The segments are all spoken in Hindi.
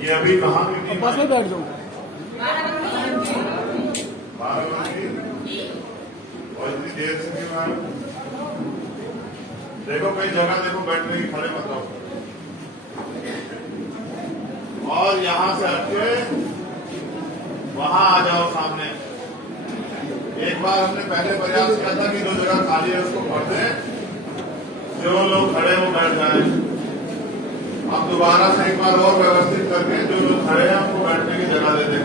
ये अभी कहाँ पे बस में बैठ जाऊँ। 12 बजे और इतनी देर से नहीं आए। देखो कई जगह देखो बैठने की, खड़े मत रहो। और यहाँ से हटके वहां आ जाओ सामने। एक बार हमने पहले प्रयास किया था कि जो जगह खाली है उसको भर दें, जो लोग खड़े वो बैठ जाए। अब दोबारा से एक बार और व्यवस्थित करके जो लोग खड़े हैं उनको बैठने की जगह दे दें।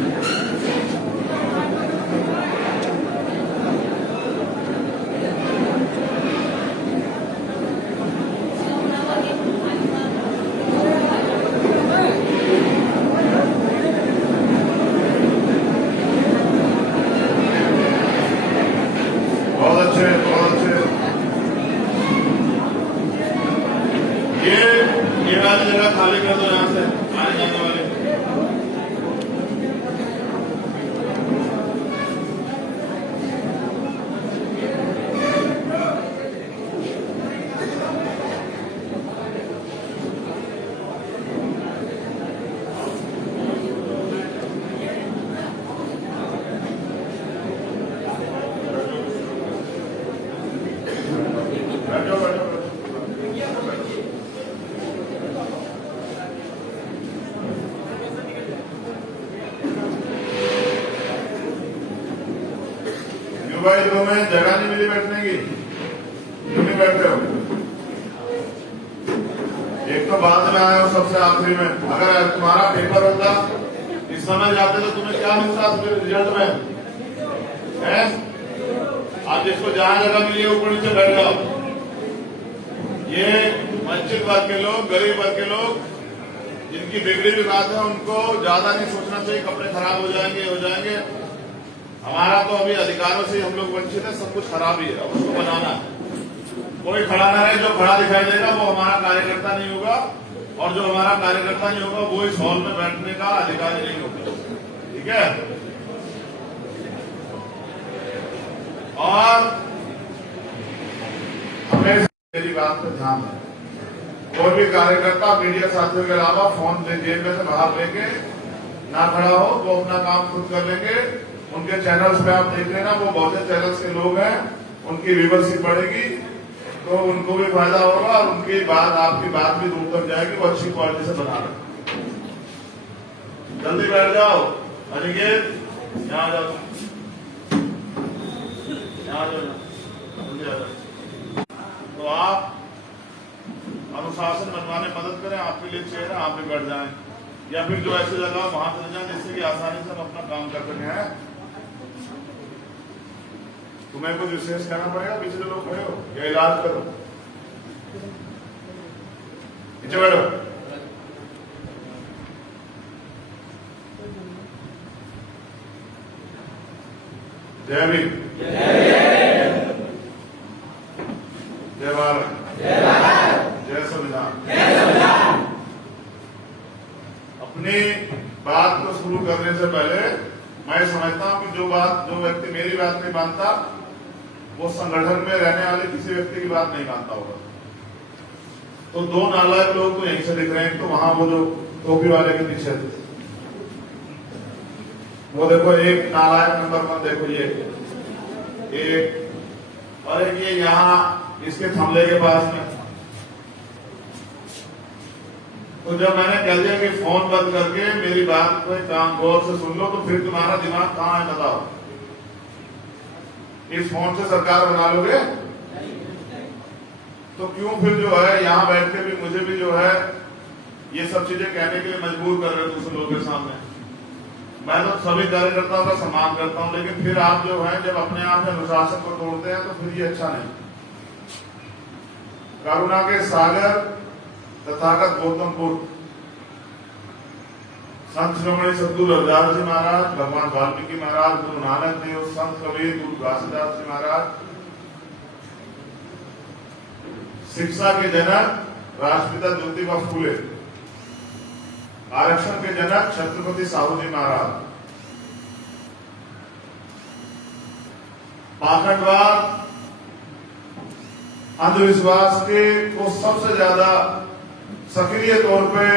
बहुत अच्छे, बहुत अच्छे। ये वाली जगह खाली कर दो, यहाँ से आने जाने वाली। बैठो बैठो बैठो। भाई तुम्हें जगह नहीं मिली बैठने की, क्यों नहीं बैठते हो? एक तो बाद में आए हो सबसे आखिरी में। अगर तुम्हारा पेपर होता इस समय जाते तो तुम्हें क्या मिलता रिजल्ट में? आप जिसको जहां जगह मिली है ऊपर नीचे बैठ जाओ। ये वंचित वर्ग के लोग, गरीब वर्ग के लोग, जिनकी बिगड़ी हुई बात है, उनको ज्यादा नहीं सोचना चाहिए कपड़े खराब हो जाएंगे। हमारा तो अभी अधिकारों से हम लोग वंचित है, सब कुछ खराब ही है, अब उसको बनाना है। कोई खड़ा ना रहे, जो खड़ा दिखाई देगा वो हमारा कार्यकर्ता नहीं होगा, और जो हमारा कार्यकर्ता नहीं होगा वो इस हॉल में बैठने का अधिकारी नहीं होगा। ठीक है? और हमें मेरी बात पर ध्यान दें। कोई भी कार्यकर्ता मीडिया साथियों के अलावा फोन जेब में से बाहर लेके ना खड़ा हो, वो अपना काम खुद कर लेंगे। उनके चैनल्स पे आप देख लेना, वो बहुत से चैनल्स के लोग हैं, उनकी व्यूवरशिप बढ़ेगी तो उनको भी फायदा होगा, और उनकी बात, आपकी बात भी दूर तक जाएगी। वो अच्छी क्वालिटी से बना रहे। जल्दी बैठ जाओ। अनिकेत यहाँ जाओ, यहाँ जाओ, जल्दी आ जाओ। तो आप अनुशासन बनवाने मदद करें, आपके लिए चेयर है, आप भी बैठ जाएं, या फिर जो ऐसी जगह वहां चले जाएं जिससे कि आसानी से हम अपना काम कर सकें। हैं तुम्हें कुछ विशेष करना पड़ेगा? पीछे जो लोग खड़े हो या इलाज करो, नीचे बैठो। जय भीम, जय भारत, जय संविधान। अपनी बात को शुरू करने से पहले मैं समझता हूं कि जो व्यक्ति मेरी बात नहीं मानता वो संगठन में रहने वाले किसी व्यक्ति की बात नहीं मानता होगा। तो दो नालायक लोग तो यहीं से दिख रहे हैं। तो वहां वो जो टोपी वाले के पीछे थे, वो देखो एक नालायक नंबर 1 देखो, ये एक, और एक ये यहाँ इसके थमले के पास में। तो जब मैंने कह दिया कि फोन बंद करके मेरी बात को काम गौर से सुन लो, तो फिर तुम्हारा दिमाग कहाँ है बताओ? इस फोन से सरकार बना लोगे? तो क्यों फिर जो है यहाँ बैठ के भी मुझे भी जो है ये सब चीजें कहने के लिए मजबूर कर रहे हो दूसरे लोगों के सामने? मैं तो सभी कार्यकर्ताओं का सम्मान करता हूं, लेकिन फिर आप जो है जब अपने आप में अनुशासन को तोड़ते हैं तो फिर ये अच्छा नहीं। करुणा के सागर तथागत गौतमपुर संत शिरोमणि सदगुरु रविदास जी महाराज, भगवान वाल्मीकि महाराज, गुरु नानक देव, संत कबीर, गुरु घासीदास जी महाराज, शिक्षा के जनक राष्ट्रपिता ज्योतिबा फूले, आरक्षण के जनक छत्रपति साहू जी महाराज, पाखंडवाद अंधविश्वास के को सबसे ज्यादा सक्रिय तौर पे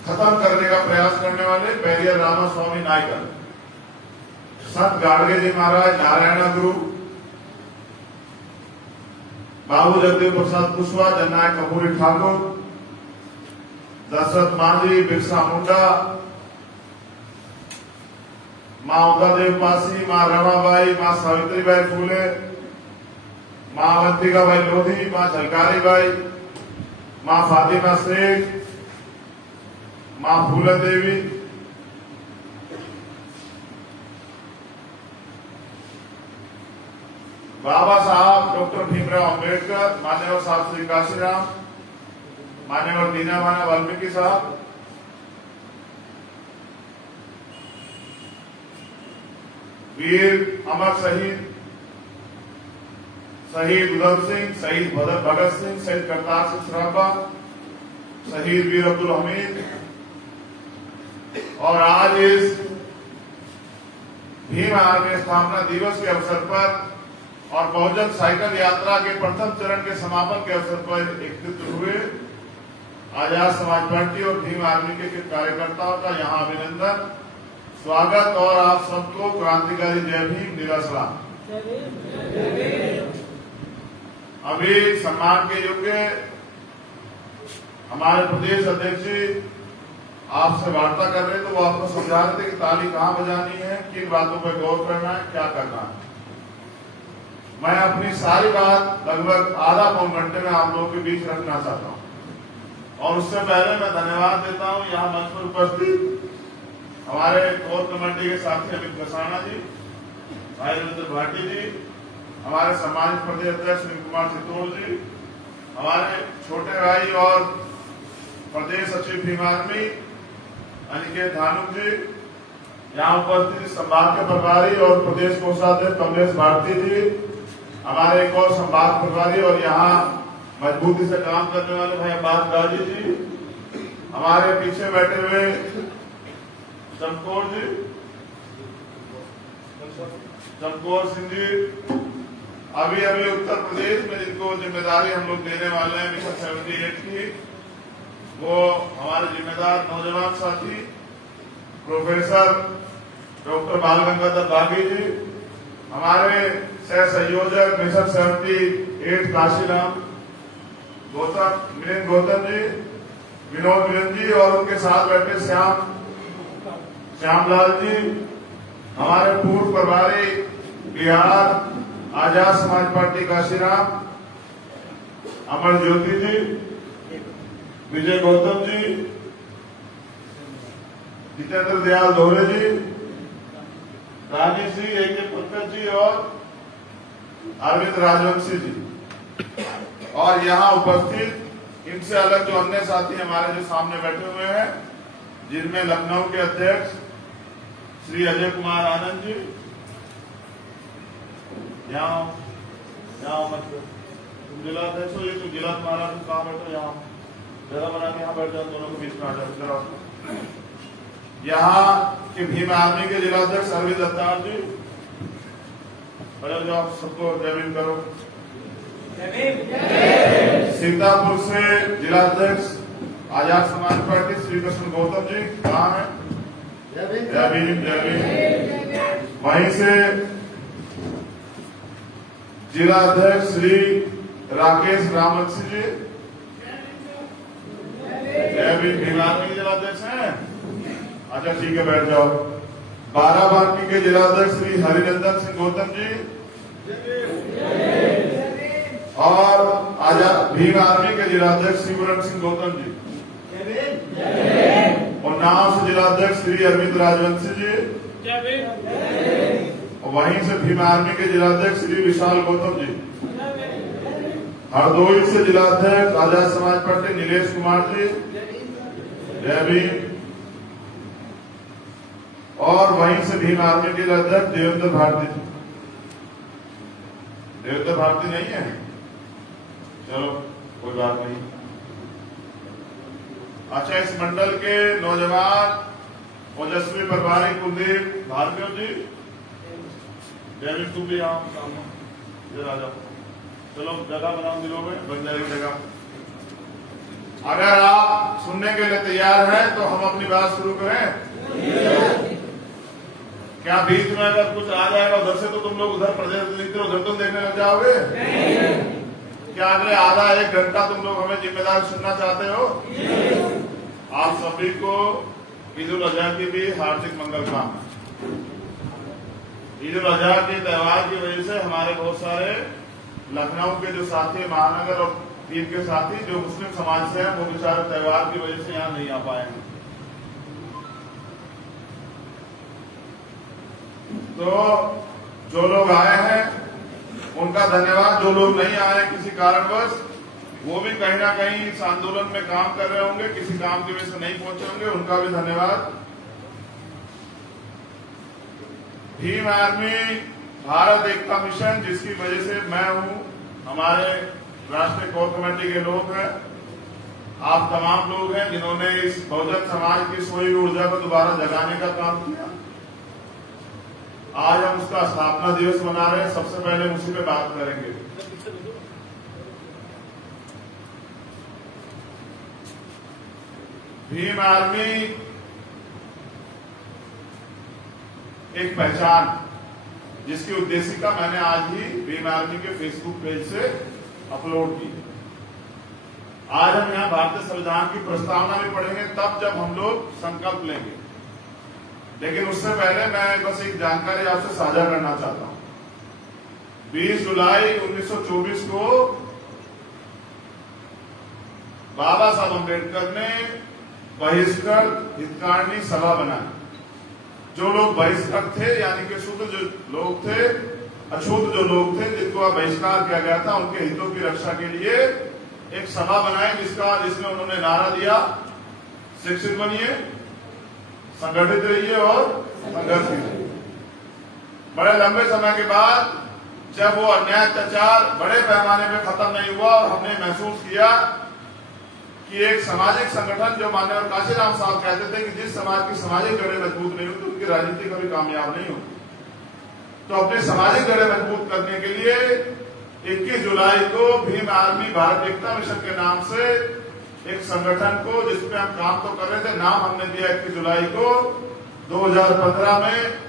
खत्म करने का प्रयास करने वाले बैरियर रामास्वामी नायकर, संत गाडगे जी महाराज, नारायण गुरु, बाबू जगदेव प्रसाद कुशवाहा, जननायक कपूरी ठाकुर, दशरथ मांझी, बिरसा मुंडा, मां उदादेव पासी, मां रमाबाई, मां सावित्रीबाई फूले, मां अवंतिकाबाई लोधी, मां झलकारी बाई, मां फातिमा शेख, मां फूलन देवी, बाबा साहब डॉक्टर भीमराव अंबेडकर, मान्यवर साहब श्री काशीराम, मान्यवर दीनाभाना वाल्मीकि साहब, वीर अमर शहीद शहीद उधम सिंह, शहीद भगत सिंह, शहीद करतार सिंह सराबा, शहीद वीर अब्दुल हमीद। और आज इस भीम आर्मी स्थापना दिवस के अवसर पर और बहुजन साइकिल यात्रा के प्रथम चरण के समापन के अवसर पर एकत्रित हुए आजाद समाज पार्टी और भीम आर्मी के कार्यकर्ताओं का यहाँ अभिनंदन, स्वागत और आप सबको क्रांतिकारी जय भीम, निरा सलाम। अभी सम्मान के योग्य हमारे प्रदेश अध्यक्ष जी आपसे वार्ता कर रहे, तो वो आपको समझा रहे थे कि ताली कहाँ बजानी है, किन बातों पर गौर करना है, क्या करना है। मैं अपनी सारी बात लगभग आधा पौन घंटे में आप लोगों के बीच रखना चाहता हूँ। और उससे पहले मैं धन्यवाद देता हूँ यहाँ मंच पर उपस्थित हमारे कोर कमेटी के साथी अमित कसाना जी, भाई रविंद्र भाटी जी, हमारे सम्मानित प्रदेश अध्यक्ष सुनील कुमार चित्तौड़ जी, हमारे छोटे भाई और प्रदेश सचिव भीम आर्मी अनिकेत धानुक जी, यहाँ उपस्थित संभाग के प्रभारी और प्रदेश कोषाध्यक्ष कमलेश भारती जी, हमारे एक और संभाग प्रभारी और यहाँ मजबूती से काम करने वाले भाई अब्बास गाजी जी, हमारे पीछे बैठे हुए चमकौर सिंह जी, अभी अभी उत्तर प्रदेश में जिनको जिम्मेदारी हम लोग देने वाले हैं मिशन 78 की, वो हमारे जिम्मेदार नौजवान साथी प्रोफेसर डॉक्टर बाल गंगाधर बागी जी, हमारे सह संयोजक मिशन 78 काशीराम गौतम जी, विनोद मिलन जी और उनके साथ बैठे श्यामलाल जी, हमारे पूर्व प्रभारी बिहार आजाद समाज पार्टी काशीराम, अमर ज्योति जी, विजय गौतम जी, जितेंद्र दयाल दोहरे जी, राजेश जी, AK पंकज जी और अरविंद राजवंशी जी। और यहाँ उपस्थित इनसे अलग जो अन्य साथी हमारे जो सामने बैठे हुए हैं, जिनमें लखनऊ के अध्यक्ष श्री अजय कुमार आनंद जी, यहाँ तुम जिला अध्यक्ष हो, ये तो जिला तुम्हारा, तुम कहाँ बैठो, यहाँ जगह बना के यहाँ बैठ जाओ, दोनों के बीच में आ जाओ। यहाँ के भीम आर्मी के जिला अध्यक्ष अरविंद दत्तार जी, बड़े जो आप सबको जय भीम करो। सीतापुर से जिला अध्यक्ष आजाद समाज पार्टी श्री कृष्ण गौतम जी, कहाँ है? जय भीम जय भीम। वहीं से जिला अध्यक्ष श्री राकेश रामवंशी जी, जय भीम। भीम आर्मी के जिला अध्यक्ष हैं? अच्छा ठीक है, बैठ जाओ। बाराबंकी के जिला अध्यक्ष श्री हरिनंदन सिंह गौतम जी, और आजाद भीम आर्मी के जिला अध्यक्ष श्री वरुण सिंह गौतम जी, और नाव से जिला अध्यक्ष श्री अरविंद राजवंशी जी, और वहीं से भीम आर्मी के जिला अध्यक्ष श्री विशाल गौतम जी, हरदोई से जिला अध्यक्ष आजाद समाज पार्टी नीलेश कुमार जी, जय भीम। और वहीं से भीम आर्मी के जिला अध्यक्ष देवेंद्र भारती जी, देवेंद्र भारती नहीं है, चलो कोई बात नहीं। अच्छा, इस मंडल के नौजवान ओजस्वी प्रभारी कुलदीप भार्गव जी, जय भीम। तुम भी यहाँ सामने इधर आ जाओ, चलो जगह बनाओ, दिलों में बन जाएगी जगह। अगर आप सुनने के लिए तैयार हैं तो हम अपनी बात शुरू करें। क्या बीच में अगर कुछ आ जाएगा उधर से तो तुम लोग उधर प्रदेश देखते उधर तुम देखने लग जाओगे? क्या अगले आधा एक घंटा तुम लोग हमें जिम्मेदार सुनना चाहते हो? आप सभी को ईद उल अजहा की भी हार्दिक मंगल कामना। ईद उल अजहा के त्योहार की वजह से हमारे बहुत सारे लखनऊ के जो साथी, महानगर और पीर के साथी जो मुस्लिम समाज से हैं, वो बेचारे त्योहार की वजह से यहाँ नहीं आ पाए हैं। तो जो लोग आए हैं उनका धन्यवाद। जो लोग नहीं आए किसी कारणवश, वो भी कहीं ना कहीं इस आंदोलन में काम कर रहे होंगे, किसी काम की वजह से नहीं पहुंचे होंगे, उनका भी धन्यवाद। भीम आर्मी भारत एकता मिशन, जिसकी वजह से मैं हूं, हमारे राष्ट्रीय कोर कमेटी के लोग हैं, आप तमाम लोग हैं जिन्होंने इस बहुजन समाज की सोई ऊर्जा को दोबारा जगाने का काम किया। आज हम उसका स्थापना दिवस मना रहे हैं। सबसे पहले उसी पे बात करेंगे। भीम आर्मी एक पहचान, जिसकी उद्देशिका मैंने आज ही भीम आर्मी के फेसबुक पेज से अपलोड की। आज हम यहाँ भारतीय संविधान की प्रस्तावना भी पढ़ेंगे, तब जब हम लोग संकल्प लेंगे। लेकिन उससे पहले मैं बस एक जानकारी आपसे साझा करना चाहता हूं। 20 जुलाई 1924 को बाबा साहब अम्बेडकर ने बहिष्कृत हितकारिणी सभा बनाई। जो लोग बहिष्कृत थे, यानी कि शुद्ध जो लोग थे, अशुद्ध जो लोग थे, जिनको बहिष्कार किया गया था, उनके हितों की रक्षा के लिए एक सभा बनाई, जिसमें उन्होंने नारा दिया, शिक्षित बनिए, संगठित रहिए और संघर्ष कीजिए। बड़े लंबे समय के बाद जब वो अन्याय अत्याचार बड़े पैमाने पे खत्म नहीं हुआ और हमने महसूस किया कि एक सामाजिक संगठन, जो माननीय काशीराम साहब कहते थे कि जिस समाज की सामाजिक जड़ें मजबूत नहीं होती उनकी राजनीति कभी कामयाब नहीं होती, तो अपनी सामाजिक जड़ें मजबूत करने के लिए 21 जुलाई को भीम आर्मी भारत एकता मिशन के नाम से एक संगठन को, जिसपे हम काम तो कर रहे थे, नाम हमने दिया 21 जुलाई को 2015 में।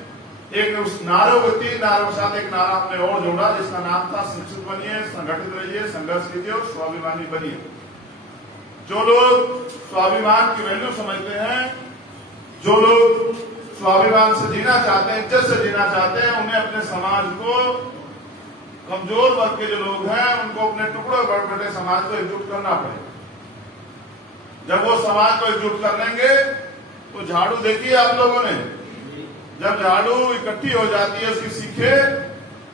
एक उस नारों को 3 नारों के साथ एक नारा हमने और जोड़ा, जिसका नाम था शिक्षित बनिए, संगठित रहिए, संघर्ष कीजिए और स्वाभिमानी बनिए। जो लोग स्वाभिमान की वैल्यू समझते हैं, जो लोग स्वाभिमान से जीना चाहते हैं, इज्जत से जीना चाहते हैं, उन्हें अपने समाज को, कमजोर वर्ग के जो लोग हैं, उनको अपने टुकड़ों बटे समाज को एकजुट करना पड़ेगा। जब वो समाज को एकजुट कर लेंगे तो झाड़ू देखिए आप लोगों ने, जब झाड़ू इकट्ठी हो जाती है, उसकी सीखे,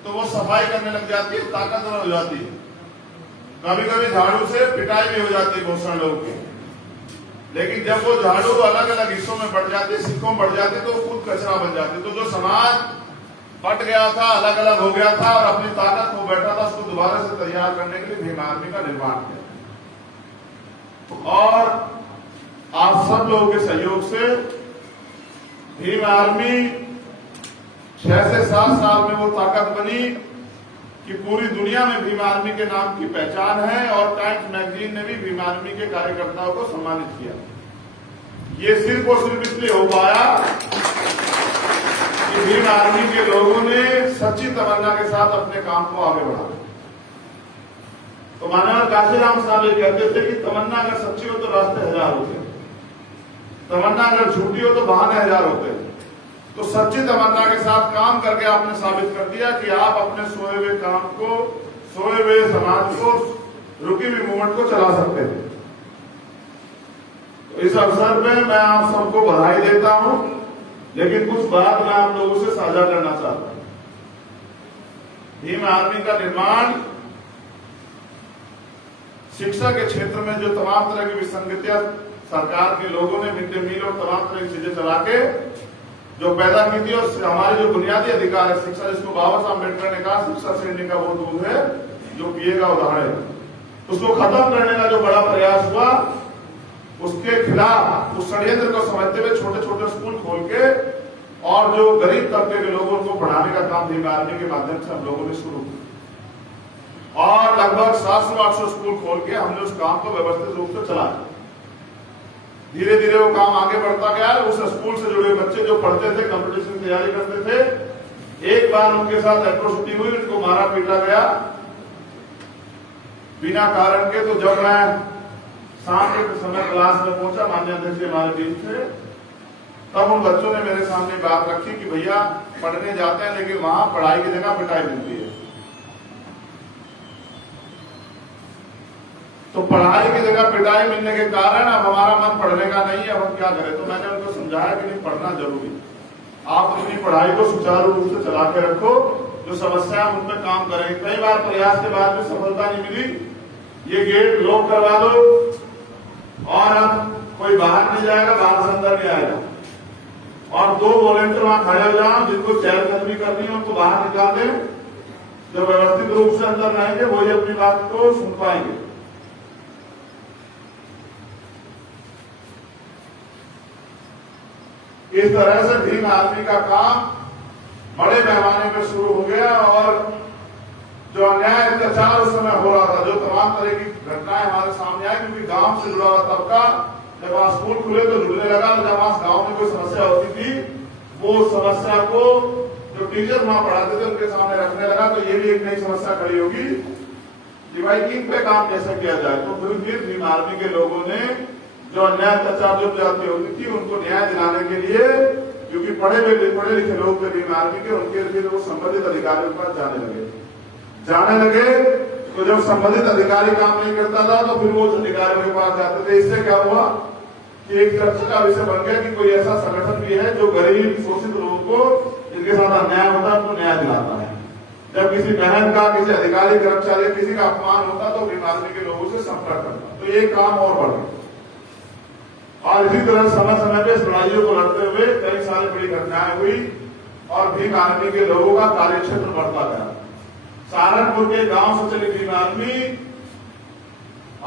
तो वो सफाई करने लग जाती है, ताकतवर हो जाती है। कभी कभी झाड़ू से पिटाई भी हो जाती है बहुत सारे लोगों की। लेकिन जब वो झाड़ू अलग अलग हिस्सों में बढ़ जाती है, सिक्कों में बढ़ जाती है, तो खुद कचरा बन जाती है। तो जो समाज बट गया था, अलग अलग हो गया था और अपनी ताकत खो बैठा था, उसको दोबारा से तैयार करने के लिए भीम आर्मी का निर्माण किया। और आप सब लोगों के सहयोग से भीम आर्मी 6 से 7 साल में वो ताकत बनी कि पूरी दुनिया में भीम आर्मी के नाम की पहचान है। और टाइम्स मैगजीन ने भी भीम आर्मी के कार्यकर्ताओं को सम्मानित किया। ये सिर्फ और सिर्फ इसलिए हो पाया कि भीम आर्मी के लोगों ने सच्ची तमन्ना के साथ अपने काम को आगे बढ़ाया। तो माननीय काशीराम साहब ये कहते थे कि तमन्ना अगर सच्ची हो तो रास्ते 1000 होते हैं, तमन्ना अगर झूठी हो तो बहाने 1000 होते हैं। तो सच्ची तमन्ना के साथ काम करके आपने साबित कर दिया कि आप अपने सोए हुए काम को, सोए हुए समाज को, रुकी हुई मूवमेंट को चला सकते हैं। तो इस अवसर पे मैं आप सबको बधाई देता हूं, लेकिन कुछ बात मैं आप लोगों से साझा करना चाहता हूं। भीम आर्मी का निर्माण शिक्षा के क्षेत्र में जो तमाम तरह की विसंगतियां सरकार के लोगों ने मिड डे मील और तमाम तरह की चीजें चला के जो पैदा की थी, और हमारे जो बुनियादी अधिकार है शिक्षा, जिसको बाबा साहब अम्बेडकर ने कहा शिक्षा श्रेणी का वो दूध है जो पिएगा उदाहरण, उसको खत्म करने का जो बड़ा प्रयास हुआ, उसके खिलाफ उस षड्यंत्र को समझते हुए छोटे छोटे स्कूल खोल के और जो गरीब तबके के लोगों को पढ़ाने का काम भीम आर्मी के माध्यम से हम लोगों ने शुरू किया। और लगभग 700-800 स्कूल खोल के हमने उस काम को व्यवस्थित रूप से चलाया। धीरे धीरे वो काम आगे बढ़ता गया। उस स्कूल से जुड़े बच्चे जो पढ़ते थे, कंपटीशन की तैयारी करते थे, एक बार उनके साथ एट्रोसिटी हुई, उनको मारा पीटा गया बिना कारण के। तो जब मैं शाम के समय क्लास में पहुंचा, माननीय अध्यक्ष हमारे बीच थे, तब उन बच्चों ने मेरे सामने बात रखी कि भैया पढ़ने जाते हैं लेकिन वहां पढ़ाई की जगह पिटाई मिलती है। तो पढ़ाई की जगह पिटाई मिलने के कारण अब हमारा मन पढ़ने का नहीं है, अब हम क्या करें। तो मैंने उनको समझाया कि नहीं, पढ़ना जरूरी, आप अपनी पढ़ाई को सुचारू रूप से चला के रखो, जो समस्या है उन पर काम करें। कई बार प्रयास के बाद भी सफलता नहीं मिली, ये गेट लॉक करवा दो और अब कोई बाहर नहीं जाएगा, बाहर से अंदर नहीं आएगा, और 2 वॉलेंटियर वहां खड़े हो जाओ, जिनको चहलकदमी करनी है उनको बाहर निकाल दें। जो व्यवस्थित रूप से अंदर रहेंगे वही अपनी बात को सुन पाएंगे। इस तरह से भीम आर्मी का काम बड़े पैमाने पर शुरू हो गया। और जो अन्याय अत्याचार उस समय हो रहा था, जो तमाम तरह की घटनाएं हमारे सामने आई, क्योंकि गांव से जुड़ा हुआ तबका जब वहां स्कूल खुले तो जुड़ने लगा। जब वहां गांव में कोई समस्या होती थी, वो समस्या को जो टीचर वहां पढ़ाते थे उनके सामने रखने लगा। तो ये भी एक नई समस्या खड़ी होगी, डिवाइडिंग पे काम कैसे किया जाए। तो फिर भीम आर्मी के लोगों ने जो अन्याय अत्याचार जो जाती होती थी उनको न्याय दिलाने के लिए, क्योंकि पढ़े लिखे लोग थे भीम आर्मी के, उनके लिए वो संबंधित अधिकारियों के पास जाने लगे। तो जब संबंधित अधिकारी काम नहीं करता था तो फिर वो अधिकारियों के पास जाते थे। इससे क्या हुआ कि एक चर्चा का विषय बन गया कि कोई ऐसा संगठन भी है जो गरीब शोषित लोगों को, जिनके साथ अन्याय होता है, उनको न्याय दिलाता है। जब किसी बहन का, किसी अधिकारी कर्मचारी, किसी का अपमान होता तो भीम आर्मी के लोगों से संपर्क करता। तो ये काम और बढ़ गया। और इसी तरह समय समय पे इस लड़ाइयों को लड़ते हुए कई सारी बड़ी घटनाएं हुई और भीम आर्मी के लोगों का कार्यक्षेत्र बढ़ता गया। सहारनपुर के गांव से चली भीम आर्मी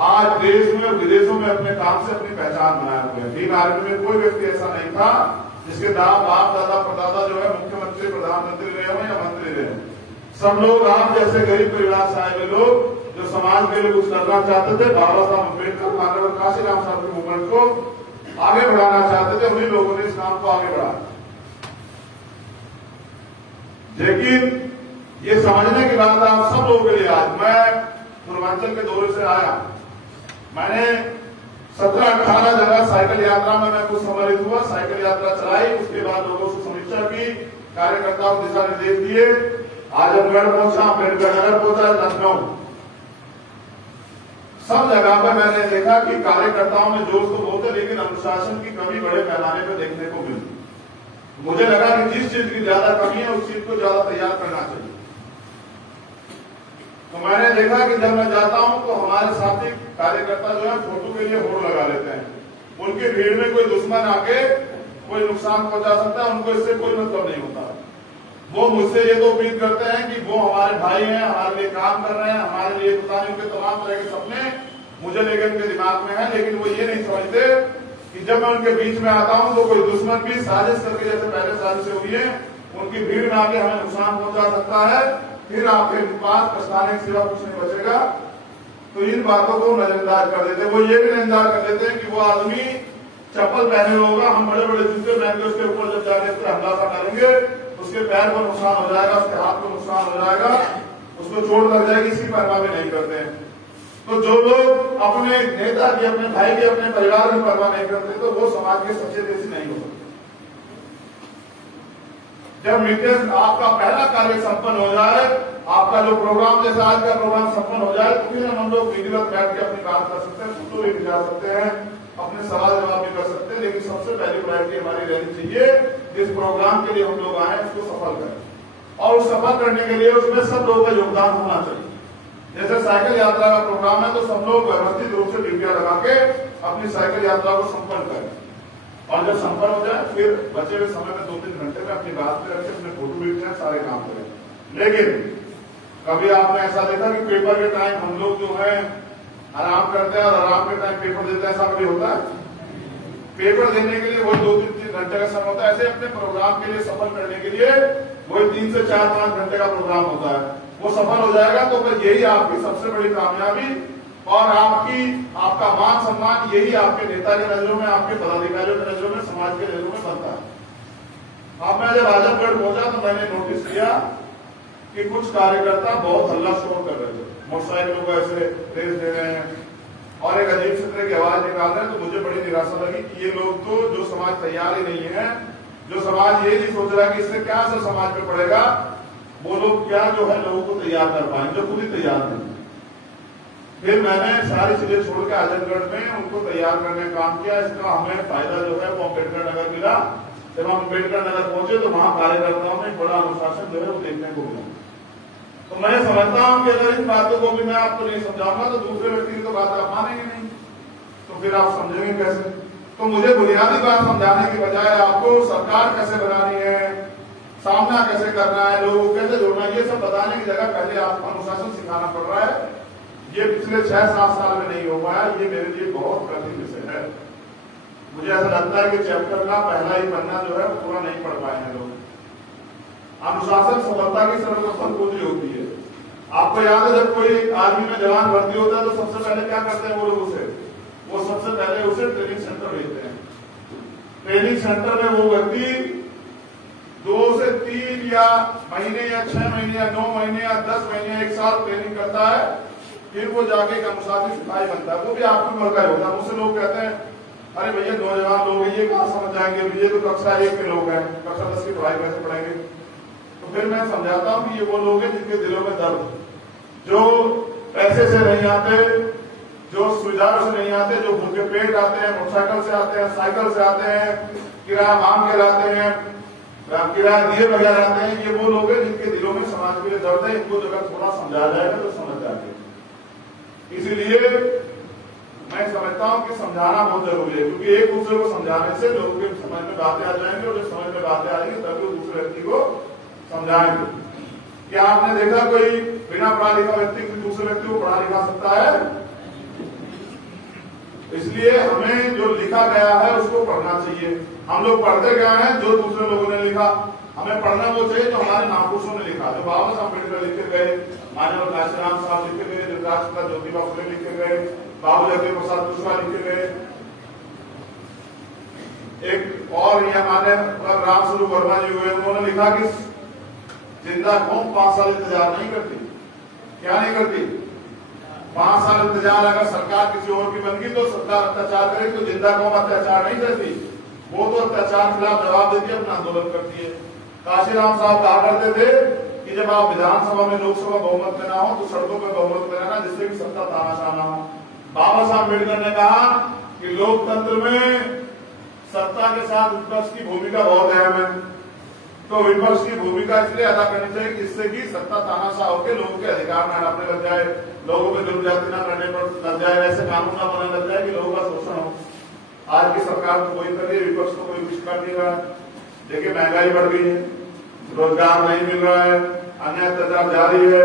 आज देश में और विदेशों में अपने काम से अपनी पहचान बनाए हुए है। भीम आर्मी में कोई व्यक्ति ऐसा नहीं था जिसके बाप दादा परदादा जो है मुख्यमंत्री, प्रधानमंत्री रहे हो या मंत्री रहे हो। सब लोग आप जैसे गरीब परिवार से आए हुए लोग जो समाज के लिए कुछ करना चाहते थे, बाबा साहब अम्बेडकर, माननीय काशीराम साहब के मूवमेंट को आगे बढ़ाना चाहते थे, उन्हीं लोगों ने इस काम को आगे बढ़ाया। लेकिन ये समझने की बात आप सब लोगों के लिए, आज मैं पूर्वांचल के दौरे से आया, मैंने 17-18 जगह साइकिल यात्रा में मैं कुछ सम्मिलित हुआ, साइकिल यात्रा चलाई, उसके बाद लोगों से समीक्षा की, कार्यकर्ताओं को दिशा निर्देश दिए। आजमगढ़ पहुंचा, अम्बेडकर नगर पहुंचा, लखनऊ, सब जगह पर मैंने देखा कि कार्यकर्ताओं में जोश तो बहुत है, लेकिन अनुशासन की कमी बड़े पैमाने पर देखने को मिली। मुझे लगा कि जिस चीज की ज्यादा कमी है उस चीज को ज्यादा तैयार करना चाहिए। तो मैंने देखा कि जब मैं जाता हूं तो हमारे साथी कार्यकर्ता जो है फोटो के लिए होड़ लगा लेते हैं। उनकी भीड़ में कोई दुश्मन आके कोई नुकसान पहुंचा सकता है, उनको इससे कोई मतलब नहीं होता। वो मुझसे ये तो उम्मीद करते हैं कि वो हमारे भाई हैं, हमारे लिए काम कर रहे हैं, हमारे लिए पता नहीं उनके तमाम तरह के सपने मुझे लेकर उनके दिमाग में है। लेकिन वो ये नहीं समझते कि जब मैं उनके बीच में आता हूं तो कोई दुश्मन भी साजिश करके, जैसे पहले साजिश हुई है, उनकी भीड़ में आके हमें नुकसान पहुंचा सकता है, फिर आपके पास पछताने के सिवा कुछ नहीं बचेगा। तो इन बातों को नजरअंदाज कर देते। वो ये भी नजरअंदाज कर देते हैं कि वो आदमी चप्पल पहने होगा, हम बड़े बड़े जूते पहन के उसके ऊपर जब जाके उस पर हमला करेंगे, उसके पैर को नुकसान हो जाएगा, उसके हाथ को नुकसान हो जाएगा, उसको चोट लग जाएगी, इसी परवाह भी नहीं करते हैं। तो जो लोग अपने नेता की, अपने भाई की, अपने परिवार की परवाह नहीं करते तो वो समाज के सच्चे देशी नहीं हो सकते। जब मीटिंग आपका पहला कार्य संपन्न हो जाए, आपका जो प्रोग्राम जैसा आज का प्रोग्राम संपन्न हो जाए, तो फिर हम लोग विधिवत बैठ के अपनी बात कर सकते हैं, फोटो भी खिंचा सकते हैं, अपने सवाल जवाब भी कर सकते हैं। लेकिन सबसे पहली प्रायोरिटी हमारी रहनी चाहिए, जिस प्रोग्राम के लिए हम लोग आए उसको सफल करें। और उस सफल करने के लिए उसमें सब लोगों का योगदान होना चाहिए। जैसे साइकिल यात्रा का प्रोग्राम है तो सब लोग व्यवस्थित रूप से डिब्बियां लगा के अपनी साइकिल यात्रा को संपन्न करें। और जब संपन्न हो जाए फिर बचे हुए समय में 2-3 घंटे में अपनी बात में रखें, अपने फोटो भी खींचें, सारे काम करें। लेकिन कभी आपने ऐसा देखा कि पेपर के टाइम हम लोग जो है आराम करते हैं और आराम के टाइम पेपर देते हैं, ऐसा कभी होता है? पेपर देने के लिए वही 2-3 घंटे का समय होता है। ऐसे अपने प्रोग्राम के लिए सफल करने के लिए वही 3 से 4-5 घंटे का प्रोग्राम होता है, वो सफल हो जाएगा तो फिर यही आपकी सबसे बड़ी कामयाबी और आपका मान सम्मान यही आपके नेता के नजरों में, आपके पदाधिकारियों के नजरों में, समाज के नजरों में बनता है। अब मैं जब आजमगढ़ पहुंचा तो मैंने नोटिस किया कि कुछ कार्यकर्ता बहुत हल्ला शोर कर रहे थे, मोटरसाइकिलों को ऐसे रेस दे रहे हैं और एक अजीब से तरह की आवाज निकाल रहे हैं। तो मुझे बड़ी निराशा लगी कि ये लोग तो जो समाज तैयार ही नहीं है, जो समाज ये नहीं सोच रहा कि इससे क्या असर समाज पे पड़ेगा, वो लोग क्या जो है लोगों को तैयार कर पाए जो खुद ही तैयार नहीं। फिर मैंने सारी चीजें छोड़ के आजमगढ़ में उनको तैयार करने का काम किया। इसका हमें फायदा जो है वो अम्बेडकर नगर मिला। जब हम अम्बेडकर नगर पहुंचे तो वहां कार्यकर्ताओं में बड़ा अनुशासन जो है वो देखने को मिला। तो मैं समझता हूं कि अगर इन बातों को भी मैं आपको नहीं समझाऊंगा तो दूसरे व्यक्ति की तो बात आप मानेंगे नहीं, तो फिर आप समझेंगे कैसे। तो मुझे बुनियादी बात समझाने की बजाय आपको सरकार कैसे बनानी है, सामना कैसे करना है, लोगों को कैसे जोड़ना है, ये सब बताने की जगह पहले आपको अनुशासन सिखाना पड़ रहा है। ये पिछले 6-7 साल में नहीं हो पाया। ये मेरे लिए बहुत कठिन विषय है। मुझे ऐसा लगता है कि चैप्टर का पहला ही पन्ना जो है वो पूरा नहीं पढ़ पाए हैं लोग। अनुशासन सफलता की सर्वप्रथम कुंजी होती है। आपको याद है जब कोई आर्मी में जवान भर्ती होता है तो सबसे पहले क्या करते हैं वो लोग वो सबसे पहले उसे ट्रेनिंग सेंटर भेजते हैं। ट्रेनिंग सेंटर में वो व्यक्ति 2 से 3 या महीने या 6 महीने या 9 महीने या 10 महीने 1 साल ट्रेनिंग करता है, फिर वो जाके एक अनुशासित सिपाही बनता है। वो भी आपको वर्ग होता है। मुझसे लोग कहते हैं अरे भैया नौजवान लोग ये कहाँ समझ जाएंगे, ये तो कक्षा 1 के लोग हैं, कक्षा 10 की पढ़ाई कैसे पढ़ेंगे। तो फिर मैं समझाता हूँ कि ये वो लोग हैं जिनके दिलों में दर्द, जो पैसे से नहीं आते, जो सुविधाओं से नहीं आते, जो भूखे पेट आते हैं, मोटरसाइकिल से आते हैं, साइकिल से आते हैं, किराया मांग के लाते हैं, किराया दिए बगैर आते हैं। ये वो लोग हैं जिनके दिलों में समाज के लिए दर्द है। इनको अगर थोड़ा समझाया जाएगा तो समझ जाएंगे। इसीलिए मैं समझता हूं कि समझाना बहुत जरूरी है, क्योंकि एक दूसरे को समझाने से लोगों के समझ में बातें आ जाएंगी और जब समझ में बातें आएंगी तभी वो दूसरे व्यक्ति को समझाएंगे। क्या आपने देखा कोई बिना पढ़ा लिखा व्यक्ति दूसरे व्यक्ति को पढ़ा लिखा सकता है? इसलिए हमें जो लिखा गया है उसको पढ़ना चाहिए। हम लोग पढ़ते गए हैं जो दूसरे लोगों ने लिखा, हमें पढ़ना वो चाहिए जो हमारे महापुरुषों ने लिखा, जो बाबा साहब अम्बेडकर लिखे गए, मानव काशीराम साहब लिखे गए, राष्ट्रपिता ज्योतिबा फुले लिखे गए, बाबू जगदेव प्रसाद कुशवाहा लिखे गए। एक और ये हमारे राम स्वरूप वर्मा जी हुए, उन्होंने लिखा कि जिंदा कौम 5 साल इंतजार नहीं करती। क्या नहीं करती? 5 साल इंतजार अगर सरकार किसी और की बन गई तो सरकार अत्याचार करेगी, तो जिंदा कौम अत्याचार नहीं करती, वो तो अत्याचार के खिलाफ जवाब देती है, अपना आंदोलन करती है। काशीराम साहब कहा करते थे कि जब आप विधानसभा में लोकसभा बहुमत में ना हो तो सड़कों पर बहुमत में रहना, जिससे कि सत्ता तानाशाह ना हो। बाबा साहब अम्बेडकर ने कहा कि लोकतंत्र में सत्ता के साथ विपक्ष की भूमिका बहुत अहम है, तो विपक्ष की भूमिका इसलिए अदा करनी चाहिए जिससे कि सत्ता तानाशाह होकर लोगों के अधिकार न हड़पने लग जाए, लोगों पर जुर्म ज्यादती न करने पर लग जाए, ऐसे कानून न बनने लग जाए कि लोगों का शोषण हो। आज की सरकार तो कोई कर रही है, विपक्ष तो कोई कुछ कर नहीं रहा है। देखिए महंगाई बढ़ गई है, रोजगार नहीं मिल रहा है, अन्य अत्याचार जारी है,